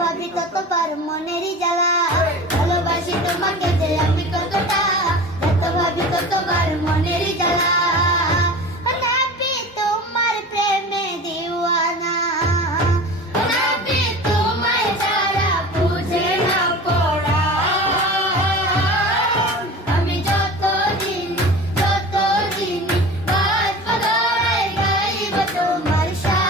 ভাবি ততবার মনেরই জ্বালা, ভালোবাসি তোমাকে যে আমি কতটা, এত ভাবি ততবার মনেরই জ্বালা। নবী তোমার প্রেমে দিওয়ানা, নবী তোমায় ছাড়া বুঝে না পড়া। আমি যতদিন বাঁচব দৌড়াই গাইব তোমার শান।